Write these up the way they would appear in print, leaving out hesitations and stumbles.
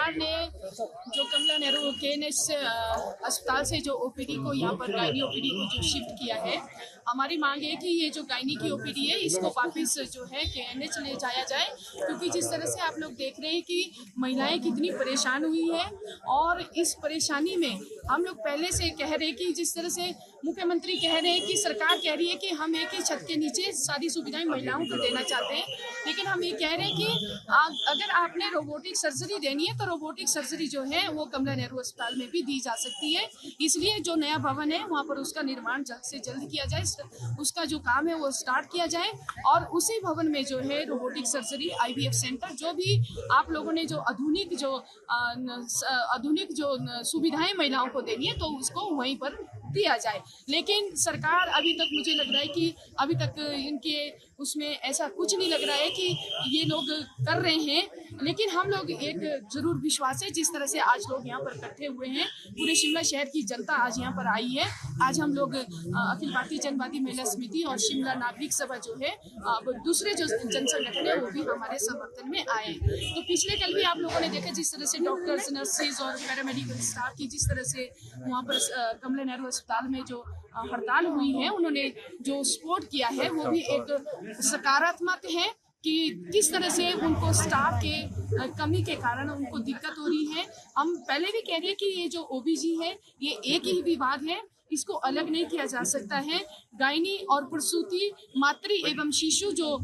सरकार ने जो कमला नेहरू KNH अस्पताल से जो ओपीडी को यहाँ पर गायनी ओपीडी को जो शिफ्ट किया है, हमारी मांग है कि ये जो गायनी की ओपीडी है इसको वापस जो है KNH ले जाया जाए, क्योंकि जिस तरह से आप लोग देख रहे हैं कि महिलाएं कितनी परेशान हुई है और इस परेशानी में हम लोग पहले से कह रहे हैं कि जिस तरह से मुख्यमंत्री कह रहे हैं कि सरकार कह रही है कि हम एक ही छत के नीचे सारी सुविधाएं महिलाओं को देना चाहते हैं, लेकिन हम ये कह रहे हैं कि अगर आपने रोबोटिक सर्जरी देनी है तो रोबोटिक सर्जरी जो है वो कमला नेहरू अस्पताल में भी दी जा सकती है। इसलिए जो नया भवन है वहाँ पर उसका निर्माण जल्द से जल्द किया जाए, उसका जो काम है वो स्टार्ट किया जाए और उसी भवन में जो है रोबोटिक सर्जरी IVF सेंटर जो भी आप लोगों ने जो आधुनिक जो सुविधाएं महिलाओं को देनी है तो उसको वहीं पर दिया जाए। लेकिन सरकार अभी तक मुझे लग रहा है कि अभी तक इनके उसमें ऐसा कुछ नहीं लग रहा है कि ये लोग कर रहे हैं, लेकिन हम लोग एक जरूर विश्वास है जिस तरह से आज लोग यहाँ पर इकट्ठे हुए हैं, पूरे शिमला शहर की जनता आज यहाँ पर आई है। आज हम लोग अखिल भारतीय जनवादी महिला समिति और शिमला नागरिक सभा जो है दूसरे जो जन संगठन है वो भी हमारे समर्थन में आए। तो पिछले कल भी आप लोगों ने देखा जिस तरह से डॉक्टर्स, नर्सेज और पैरामेडिकल स्टाफ की जिस तरह से वहाँ पर कमला नेहरू अस्पताल में जो हड़ताल हुई है, उन्होंने जो सपोर्ट किया है वो भी एक सकारात्मक है कि किस तरह से उनको स्टाफ के कमी के कारण उनको दिक्कत हो रही है। हम पहले भी कह रहे हैं कि ये जो OBG है ये एक ही विभाग है, इसको अलग नहीं किया जा सकता है। गायनी और प्रसूति, मातृ एवं शिशु जो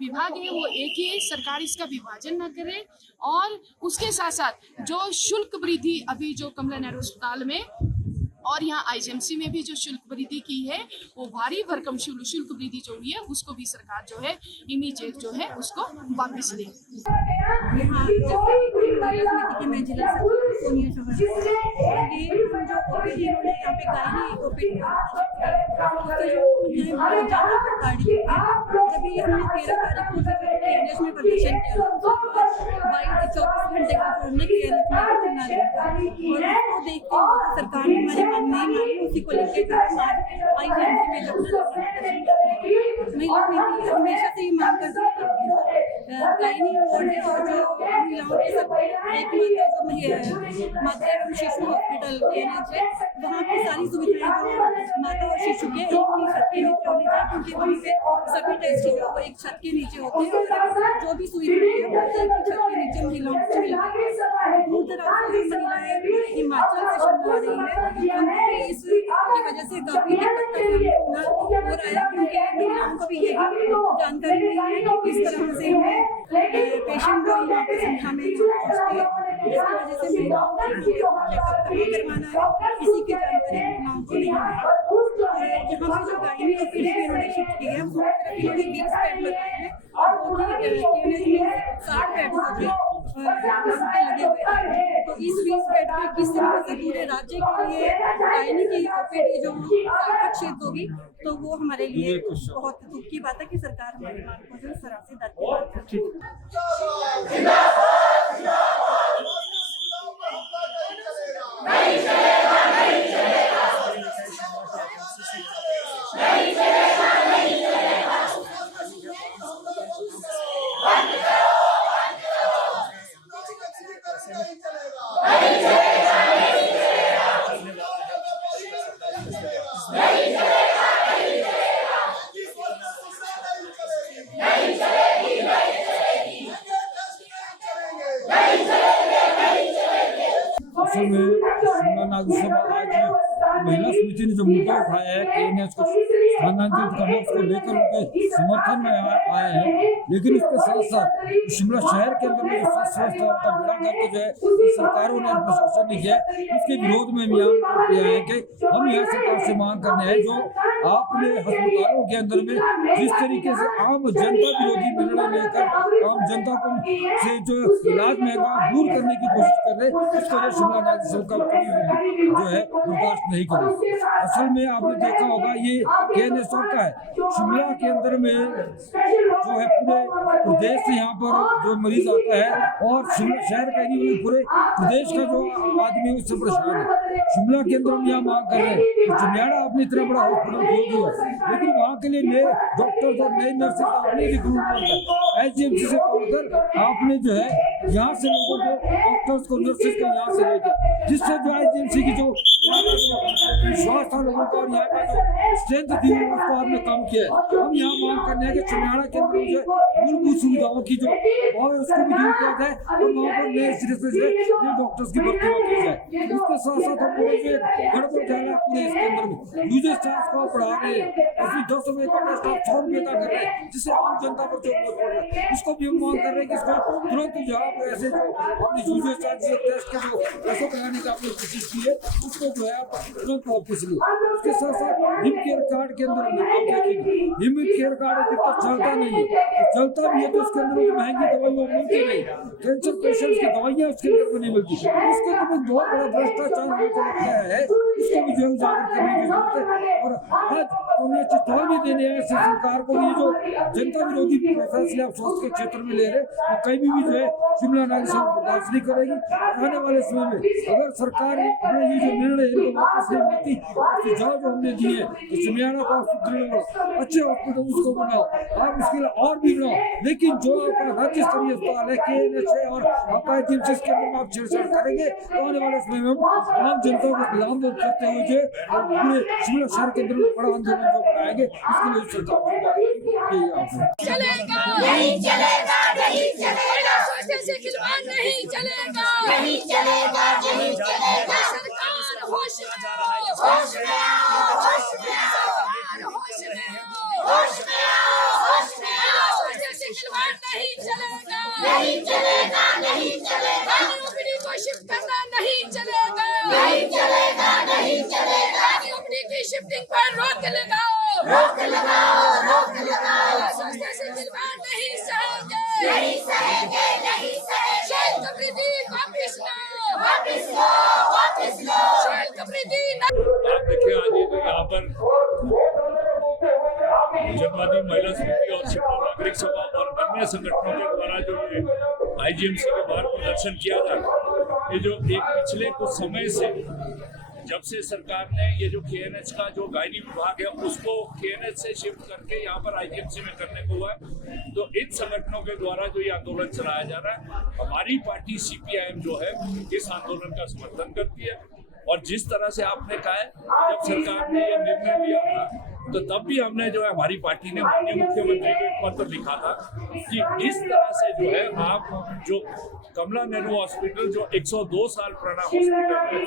विभाग है वो एक ही है, सरकार इसका विभाजन न करे। और उसके साथ साथ जो शुल्क वृद्धि अभी जो कमला नेहरू अस्पताल में और यहाँ IGMC में भी जो शुल्क वृद्धि की है वो भारी भरकम शुल्क वृद्धि जो हुई है उसको भी सरकार जो है इमीडिएट जो है उसको वापस ले। यहाँ मैं जिला सोनिया OPD इन्होंने यहाँ पे गायनी OPD अभी हमने 13 तारीख को KNH में प्रदर्शन किया, 24 घंटे का जो हमने KNH में धरना दिया और उसको देखते हुए सरकार ने हमारी मांग नहीं मानी, उसी को लेकर IGMC में मैं हमेशा से ही मांग करती हूँ गायनी वार्ड है और जो महिलाओं के सब एक माता एवं शिशु हॉस्पिटल KNH है, वहाँ की सारी सुविधाएं जो माता और शिशु के एक ही छत के नीचे होनी चाहिए, क्योंकि वहीं पे सभी टेस्ट जो है वो एक छत के नीचे होते हैं। जो भी सुविधाएं है वो एक ही छत के नीचे महिलाओं को मिलती है। दूर दराज से महिलाएं हिमाचल से शिमला आ रही है, उनको इसकी वजह से काफी दिक्कत का सामना हो रहा है, क्योंकि महिलाओं को भी यही जानकारी नहीं है कि किस तरह से पेशेंट जो यहाँ पे संख्या में पहुँचते हैं, जिसकी वजह से महिलाओं को चेकअप करवाना है, किसी की जानकारी महिलाओं को नहीं है। यहाँ पे जो गायनी OPD इन्होंने शिफ्ट की है वो इन्होंने 20 बेड लगाए हैं और KNH में 60 बेड लगे हुए हैं। तो इस 20 बेड पे किस तरह से पूरे राज्य के लिए गायनी की OPD जो सार्थक होगी, तो वो हमारे लिए बहुत दुख की बात है कि सरकार हमारी मांग को जो सराह से दाती असल में शिमला नागरिक सभा आज महिला समिति ने जो मुद्दा उठाया है KNH को स्थानांतरित करने उसको लेकर उनके समर्थन में आए हैं, लेकिन इसके साथ साथ शिमला शहर के अंदर में जो स्वास्थ्य व्यवस्था का बेड़ा गर्क जो है सरकारों ने प्रशासन ने किया है, उसके विरोध में भी हम किया है कि हम यहाँ सरकार से मांग करने हैं जो आपने अस्पतालों के अंदर में जिस तरीके से आम जनता विरोधी निर्णय लेकर आम जनता को से जो इलाज महंगा दूर करने की कोशिश कर रहे, उसको जो शिमला नागरिक सभा जो है बर्दाश्त नहीं करे। असल में आपने देखा होगा ये KNH का है, शिमला के अंदर में जो है पूरे प्रदेश से यहाँ पर जो मरीज आता है और शिमला शहर का नहीं पूरे प्रदेश का जो आदमी उससे परेशान है। शिमला के अंदर हम यहाँ मांग कर रहे हैं तो चिन्याड़ा आपने इतना बड़ा हॉस्पिटल खोल दिया, लेकिन वहाँ के लिए नए डॉक्टर और नए नर्सेज आपने रिक्रूटमेंट IGMC से तोड़कर आपने जो है यहाँ से लोगों को डॉक्टर्स को, नर्सेज को यहाँ से लेकर, जिससे जो आईजीएमसी की जो विश्वास था लोगों का और यहाँ का जो स्ट्रेंथ थी उसको आपने कम किया है। हम यहाँ मांग करने हैं कि चिमियाड़ा के अंदर जो मूलभूत सुविधाओं की जो अभाव है उसको भी दूर किया जाए और वहाँ पर नए सिरे से जो नए डॉक्टर्स की भर्ती की जाए। इसके साथ साथ हम लोग जो गड़बड़ जा रहा है पूरे इसके अंदर में यूजर चार्ज को बढ़ा रहे हैं और फिर 10 रुपए का टेस्ट आप 100 रुपए का कर रहे हैं, जिससे आम जनता पर जो बोझ पड़ रहा है उसको भी हम मांग कर रहे हैं कि इसको तुरंत जो आप ऐसे जो अपनी यूजर चार्ज टेस्ट के जो पैसों कराने की आपने कोशिश की है उसको जो है आप तुरंत वापस लो। उसके साथ साथ हिम केयर कार्ड के अंदर आप देखेंगे हिम केयर कार्ड अधिक तो चलता नहीं है, चलता भी है तो उसके अंदर महंगी दवाइयाँ मिलती नहीं, कैंसर पेशेंट्स की दवाइयाँ उसके अंदर नहीं मिलती, उसके अंदर में बहुत बड़ा भ्रष्टाचार हमें लगता है, उसको भी जो उजागर करने की जरूरत है। और आज हम ये चेतावनी भी देने हैं सरकार को, ये जो जनता विरोधी फैसले आप स्वास्थ्य के क्षेत्र में ले रहे हैं कहीं भी जो है शिमला नागरिक सभा बर्दाश्त नहीं करेगी। आने वाले समय में अगर सरकार अपने ये जो निर्णय इनको वापस नहीं लेती और सुझाव जो हमने दिए कि चिमियाड़ा का हॉस्पिटल अच्छे हॉस्पिटल उसको बनाओ, आप उसके लिए और भी बनाओ, लेकिन जो आपका राज्य स्तरीय अस्पताल है KNH है और आपका आईजीएमसी के अंदर में आप छेड़छाड़ करेंगे तो आने वाले समय में हम आम जनता को आंदोलन करते हुए जो पूरे शिमला शहर के अंदर में बड़ा आंदोलन जो बनाएंगे इसके लिए सरकार चलेगा नहीं चलेगा नहीं चलेगा, स्वास्थ्य से खिलवाड़ नहीं चलेगा नहीं चलेगा नहीं चलेगा। सरकार होश में आओ, होश में आओ, होश में आओ, होश में आओ, होश में आओ, होश में आओ। स्वास्थ्य से खिलवाड़ नहीं चलेगा नहीं चलेगा नहीं चलेगा। ओपीडी को शिफ्ट करना नहीं चलेगा नहीं चलेगा नहीं चलेगा। ओपीडी की शिफ्टिंग पर रोक लगाओ, रोक लगाओ, रोक लगाओ। स्वास्थ्य से खिलवाड़ नहीं सहेंगे नहीं सहेंगे नहीं सहेंगे। शाहिद अफरीदी वापस लो, वापस लो, वापस लो। शाहिद अफरीदी आप देखिए आज ये यहाँ पर जनवादी महिला समिति और शिमला नागरिक सभा और अन्य संगठनों के द्वारा जो आईजीएमसी के बाहर प्रदर्शन किया जा रहा है, ये जो एक पिछले कुछ समय से जब से सरकार ने ये जो KNH का जो गायनी विभाग है उसको KNH से शिफ्ट करके यहाँ पर आईजीएमसी में करने को हुआ है, तो इन संगठनों के द्वारा जो ये आंदोलन चलाया जा रहा है, हमारी पार्टी CPIM जो है इस आंदोलन का समर्थन करती है। और जिस तरह से आपने कहा है जब सरकार ने ये निर्णय लिया था तो तब भी हमने जो है हमारी पार्टी ने माननीय मुख्यमंत्री को एक पत्र लिखा था कि इस तरह से जो है आप जो कमला नेहरू हॉस्पिटल जो 102 साल पुराना हॉस्पिटल है,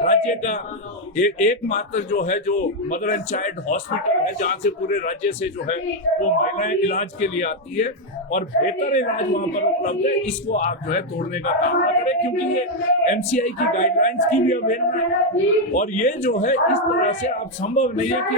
राज्य का एकमात्र जो है जो मदर एंड चाइल्ड हॉस्पिटल है जहाँ से पूरे राज्य से जो है वो महिलाएं इलाज के लिए आती है और बेहतर इलाज वहाँ पर उपलब्ध है, इसको आप जो है तोड़ने का काम ना करें क्योंकि ये MCI की गाइडलाइंस की भी अवहेलना है। और ये जो है इस तरह से आप संभव नहीं है कि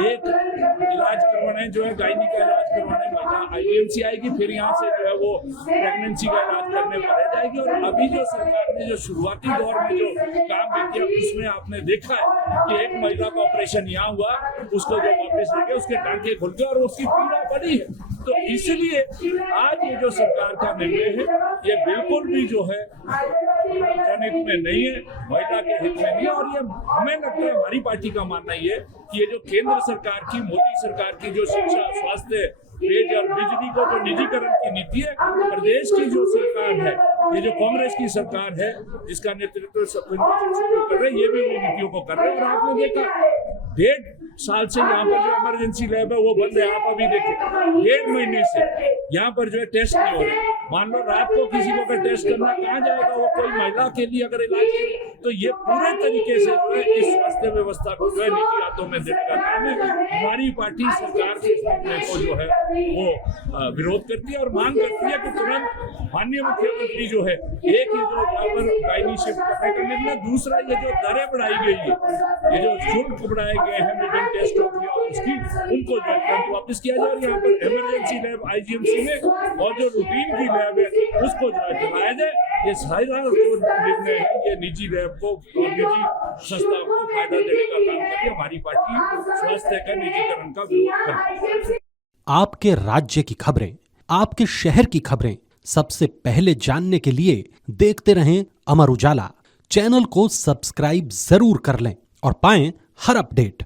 एक इलाज करवाने जो है गायनी का इलाज करवाने महिला IGMC आएगी फिर यहाँ से जो है वो प्रेगनेंसी का इलाज करने पर रह जाएगी। और अभी जो सरकार ने जो शुरुआती दौर में जो काम भी किया उसमें आपने देखा है कि एक महिला का ऑपरेशन यहाँ हुआ, उसको जो वापस लेके उसके टांके खुल गए और उसकी पीड़ा बढ़ी है। तो इसलिए आज ये जो सरकार का निर्णय है ये बिल्कुल भी जो है जनहित में नहीं है, महिला के हित में नहीं है। और ये हमें लगता है हमारी पार्टी का मानना ये कि ये जो केंद्र सरकार की मोदी सरकार की जो शिक्षा, स्वास्थ्य, पेय और बिजली को जो निजीकरण की नीति है, प्रदेश की जो सरकार है, ये जो कांग्रेस की सरकार है जिसका नेतृत्व कर रहे हैं, ये भी उन नीतियों को कर रहे हैं। और आपने देखा 1.5 साल से यहाँ पर जो इमरजेंसी लैब है वो बंद है। आप अभी देखिए 1.5 महीने से यहाँ पर जो है टेस्ट नहीं हो रहे। मान लो रात को किसी को अगर टेस्ट करना कहाँ जाएगा, वो कोई महिला के लिए अगर इलाज करे तो ये पूरे तरीके से जो है इस स्वास्थ्य व्यवस्था को जो है निजी हाथों में देने का काम है। हमारी पार्टी सरकार के इस निर्णय को जो है वो विरोध करती है और मांग करती है कि तुरंत माननीय मुख्यमंत्री जो है एक ये जो यहाँ पर गायनी शिफ्ट करने का निर्णय, दूसरा ये जो दरें बढ़ाई गई है, ये जो शुल्क बढ़ाए गए हैं विभिन्न टेस्टों की और उसकी, उनको जो है वापस किया जाए। यहाँ पर इमरजेंसी लैब IGMC में और जो रूटीन की लैब है उसको जो है चलाया जाए। ये सारा जो निर्णय है ये निजी लैब को और निजी संस्थाओं को फायदा देने का काम करती है। हमारी पार्टी स्वास्थ्य का निजीकरण का विरोध करती है। आपके राज्य की खबरें, आपके शहर की खबरें सबसे पहले जानने के लिए देखते रहें अमर उजाला। चैनल को सब्सक्राइब जरूर कर लें और पाएं हर अपडेट।